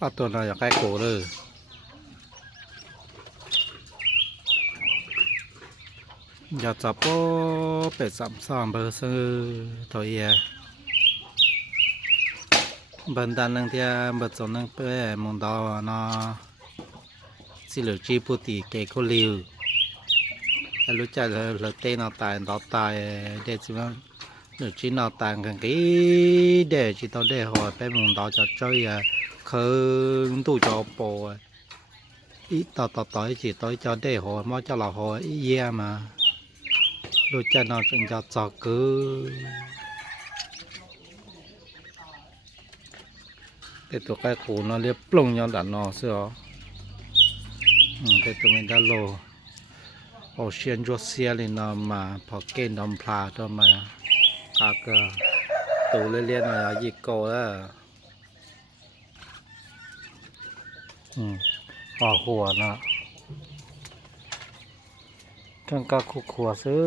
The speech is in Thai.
เอาตัวเราอยากใกล้โกเลยอยากจับโป๊เป็ด33เบอร์ซื้อตัวเย่บันดาลนังเทียบัดจนนังเป้มองดาวเนาะสิเหลือจีพุติเกโคลิวรู้จักเลยเต้นเอาตายดอกตายเด็ดสิว่าเหลือจีนเอาตายกันกี่เด็ดจีตัวเด็ดหัวไปมองดาวจะchơiคือตู้จอโปít tao chỉ tới cho để họ mà cho là họ ý mà đôi chân nó chẳng cho cứ cái tụi cái cũ nó liếp plong nhau đàn nó xưa cái tụi mình đã lô ở xuyên cho xe lên nó mà phở kê đầm phà cho mà các tụi lên lên là gì cô đó họ hùa nó กังกาคุขัวซื้อ